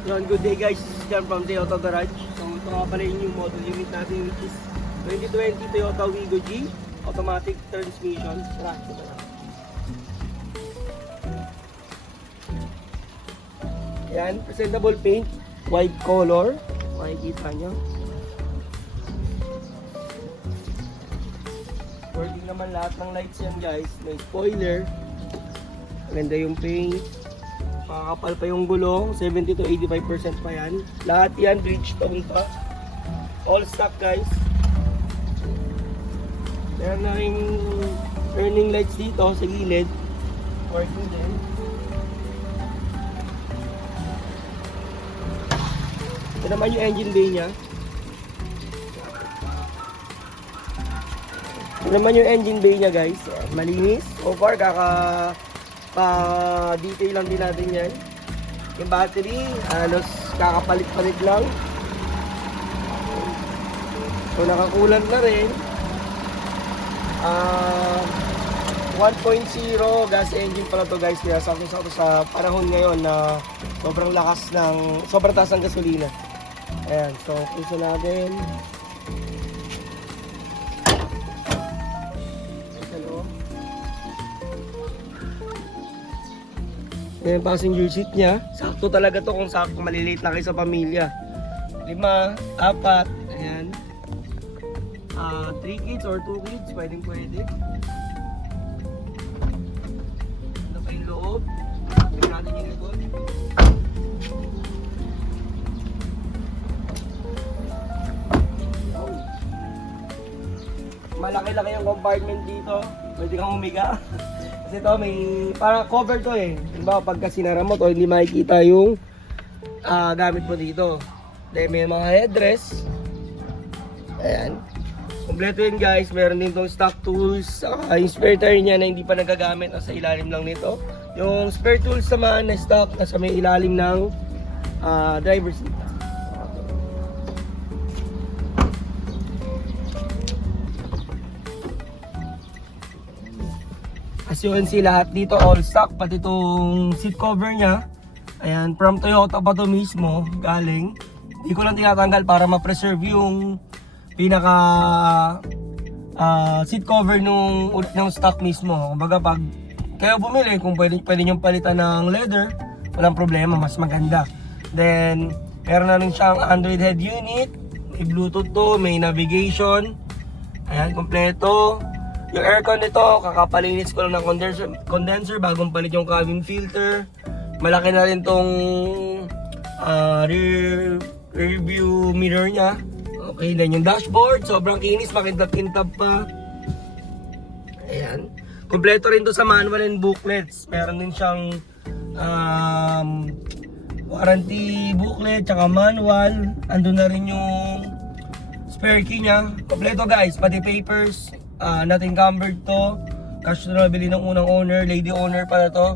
So, good day guys, this is Jan from Toyota Garage. So, ito nga pala yung new model unit natin which is 2020 Toyota Wigo G automatic transmission. Tara, ito na. Yan, presentable paint, white color. Makikita nyo. Working naman lahat ng lights yan guys. May spoiler. Maganda yung paint. Makakapal pa yung gulong, 70 to 85% pa yan. Lahat yan, Bridgestone pa. All stock guys. Meron na rin turning lights dito sa gilid. Working din. Ito naman yung engine bay niya. Ito naman yung engine bay niya guys. Malinis. So far, pa-detail lang din natin yan. Yung battery, halos kakapalit-palit lang. So nakakulan na rin. 1.0 gas engine pala to guys. Kaya sakto-sakto sa panahon ngayon na sobrang taas ng gasolina. Ayan, so puso natin. Yan yung passenger seat niya. Sakto talaga to kung sakto maliliit lang kayo sa pamilya. 5, 4, ayan. 3 kids or 2 kids, pwedeng pwede. Ano pa yung loob? Tignan natin yung likod. Malaki-laki yung compartment dito. Pwede kang humiga. Kasi ito may para cover to eh. Diba pagka sinara mo to hindi makikita yung gamit mo dito. Then may mga headrest. Ayan. Kompleto yun guys. Meron din tong stock tools. Yung spare tire niya na hindi pa nagagamit nasa ilalim lang nito. Yung spare tools naman na stock nasa may ilalim ng driver's seat. As you can see, lahat dito all stock, pati itong seat cover niya. Ayan, from Toyota pa to mismo, galing. Hindi ko lang tinatanggal para ma-preserve yung pinaka seat cover ng stock mismo. Kumbaga pag kayo bumili, kung pwede nyo palitan ng leather, walang problema, mas maganda. Then, meron na rin siyang Android head unit, may Bluetooth to, may navigation. Ayan, kompleto. Yung aircon nito, kakapalinis ko lang ng condenser bagong palit yung cabin filter. Malaki na rin tong rear view mirror niya. Okay, then yung dashboard, sobrang kinis, makintab-kintab pa. Ayan. Kompleto rin to sa manual and booklets. Meron din siyang warranty booklet, tsaka manual. Andun na rin yung spare key niya. Kompleto guys, pati papers. Not encumbered to. Cash na nabili ng unang owner, lady owner pala to.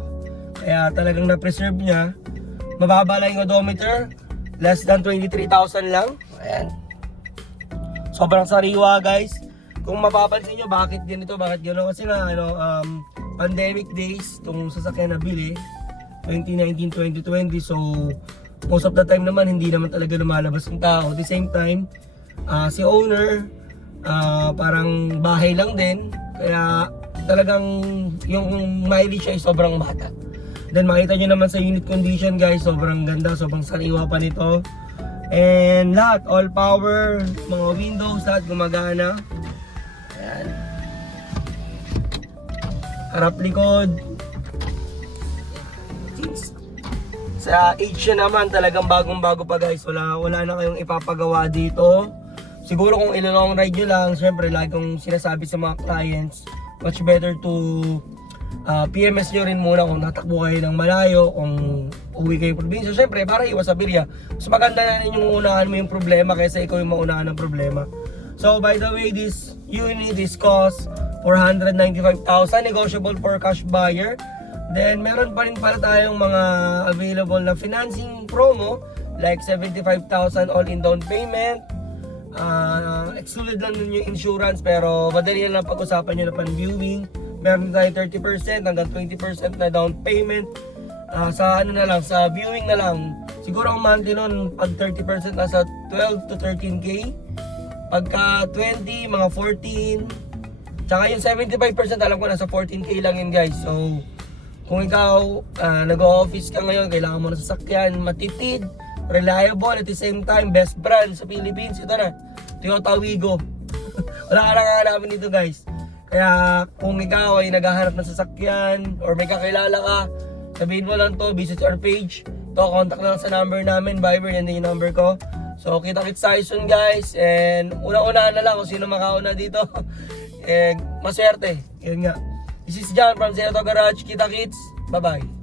Kaya talagang na-preserve niya. Mababa lang yung odometer. Less than 23,000 lang. Ayan. Sobrang sariwa guys. Kung mapapansin nyo, bakit ganito, bakit gano'n? Kasi nga, pandemic days, itong sasakyan na bili. 2019, 2020. So, most of the time naman, hindi naman talaga lumalabas ng tao. At the same time, si owner, parang bahay lang din, kaya talagang yung mileage ay sobrang bata. Then makita nyo naman sa unit condition guys, sobrang ganda, sobrang sariwa pa nito. And lahat, all power, mga windows, lahat gumagana. Ayan. Harap likod. Sa age na naman, talagang bagong-bago pa guys, wala na kayong ipapagawa dito. Siguro kung ilong ride nyo lang, syempre lagi kong sinasabi sa mga clients, much better to PMS nyo rin muna kung natakbo kayo ng malayo, kung uwi kayo probinsya. Syempre para iwas sa birya, mas maganda na rin yung unahan mo yung problema kaysa ikaw yung maunahan ng problema. So by the way, this unit is cost 495,000, negotiable for cash buyer. Then meron pa rin pala tayong mga available na financing promo, like 75,000 all-in down payment. Excluded lang nun yung insurance, pero madali lang pag-usapan nyo na pan-viewing. Meron tayo 30% hanggang 20% na down payment. sa ano na lang, sa viewing na lang. Siguro ang monthly nun, pag 30% nasa 12 to 13k. Pagka 20, mga 14. Tsaka yung 75% alam ko nasa 14k lang yun guys. So, kung ikaw nag-office ka ngayon, kailangan mo na sasakyan, matitid, reliable, at the same time, best brand sa Philippines. Ito na, Toyota Wigo. Wala ka nang hanapin dito guys. Kaya kung ikaw ay naghahanap ng sasakyan or may kakilala ka, sabihin mo lang to, visit our page. To, contact lang sa number namin, Viber, yan din yung number ko. So, kita-kits tayo soon guys. And una-unahan na lang kung sino makauna dito. Maswerte. Yun nga. This is John from Zero Garage. Kita-kits. Bye-bye.